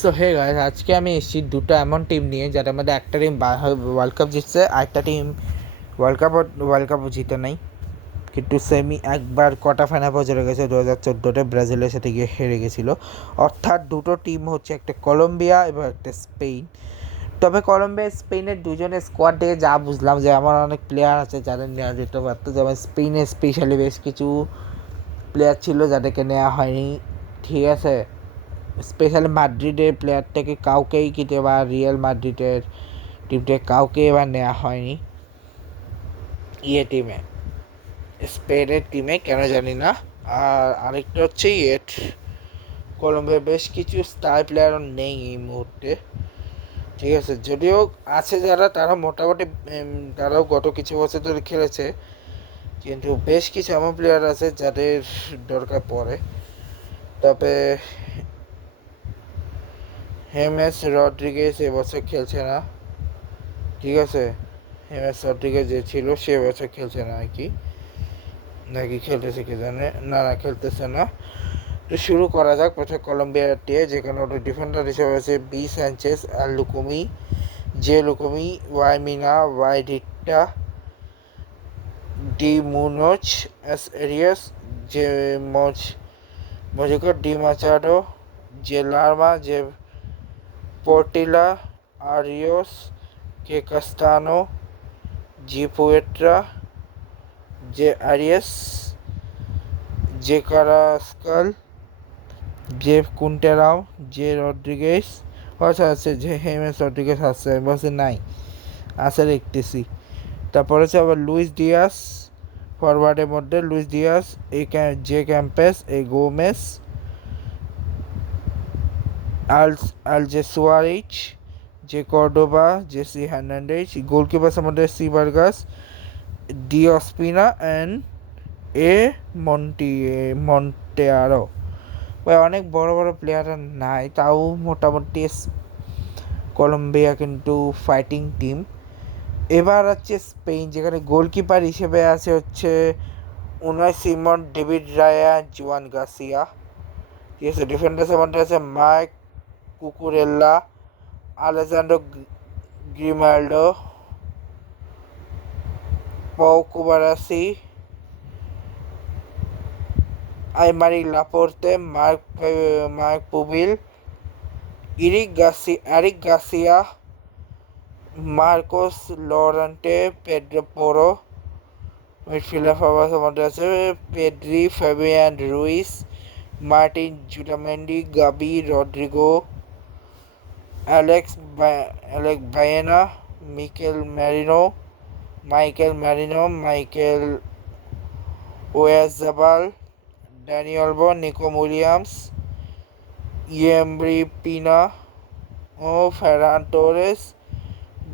So hey guys, আজকে আমি এসেছি দুটো এমন টিম নিয়ে যাদের মধ্যে একটা টিম ওয়ার্ল্ড কাপ জিতছে আর একটা টিম ওয়ার্ল্ড কাপও জিতে নাই, কিন্তু সেমি একবার কোয়ার্টার ফাইনাল পর্যন্ত চলে গেছে 2014-তে ব্রাজিলের সাথে গিয়ে হেরে গেছিলো। অর্থাৎ দুটো টিম হচ্ছে একটা কলম্বিয়া এবং একটা স্পেন। তবে কলম্বিয়া স্পেনের দুজনের স্কোয়াড থেকে যা বুঝলাম যে আমার অনেক প্লেয়ার আছে যাদের নেওয়া যেতে পারতো, যেমন স্পেনের স্পেশালি বেশ কিছু প্লেয়ার ছিল যাদেরকে নেওয়া হয়নি। ঠিক আছে, স্পেশালি মাদ্রিদের প্লেয়ার থেকে কাউকেই কিনতে বা রিয়াল মাদ্রিদের টিম থেকে কাউকে এবার নেওয়া হয়নি টিমে, স্পেনের টিমে, কেন জানি না। আর আরেকটা হচ্ছে কলম্বিয়ার বেশ কিছু স্টার প্লেয়ারও নেই এই মুহূর্তে। ঠিক আছে, যদিও আছে যারা, তারা মোটামুটি তারাও গত কিছু বছর ধরে খেলেছে, কিন্তু বেশ কিছু এমন প্লেয়ার আছে যাদের দরকার পড়ে। তবে হেমেস রড্রিগেজ এবছর খেলছে না। ঠিক আছে, হেমেস রড্রিগেজ যে ছিল সে এবছর খেলছে না নাকি খেলতেছে কে জানে, না খেলতেছে না। তো শুরু করা যাক প্রথমে কলম্বিয়ার দিয়ে, যেখানে ওদের ডিফেন্ডার হিসেবে আছে বি স্যাঞ্চেস, আর Lucumi, J Lucumi, Y Mina, Y Ditta, D Munoz, S Arias, J Mojica, D Machado, J Lerma, J Portilla, Arias, K Castano, G পুয়েট্রা, J Arias, J Carrascal, J Quintero, J Rodriguez. আচ্ছা আছে যে হেমেস Rodrigues আছে, বলছে নাই, আছে দেখতেছি। তারপর হচ্ছে আবার লুইস ডিয়াস, ফরওয়ার্ডের মধ্যে Luis Diaz, J Campaz, Gomez, আলজে Suarez, J Cordoba, J C Hernandez. গোলকিপার্সের মধ্যে C Vargas, D Ospina and Montero. অনেক বড় বড় প্লেয়ার নাই, তাও মোটামুটি কলম্বিয়া কিন্তু ফাইটিং টিম। এবার হচ্ছে স্পেন, যেখানে গোলকিপার হিসেবে আছে হচ্ছে উনাই সিমন, ডেভিড রায়া, জুয়ান গার্সিয়া। ঠিক আছে, ডিফেন্ডার্সের মধ্যে আছে mic Cucurella, Alejandro Grimaldo, Pau Cubarsi, Aymeric Laporte, Marc Pubill, Eric Garcia, Marcos Llorente, Pedro Porro. Midfielder ফরওয়ার্ডের মধ্যে আছে Pedri, Fabian Ruiz, Martin Zubimendi, Gavi, Rodrigo, Alex Baena, Mikel Oyarzabal, Dani Olmo, Nico Williams, ইয়েমব্রি Pino ও Ferran Torres,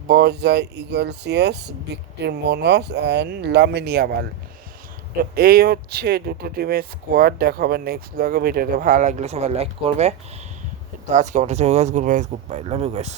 Borja Iglesias, Victor Munoz and Lamine Yamal. তো এই হচ্ছে দুটো টিমের স্কোয়াড। দেখা হবে নেক্সট ব্লগে। ভিডিওটা ভালো লাগলে সবাই লাইক করবে। তো আজকে আমাদের good bye, love you guys.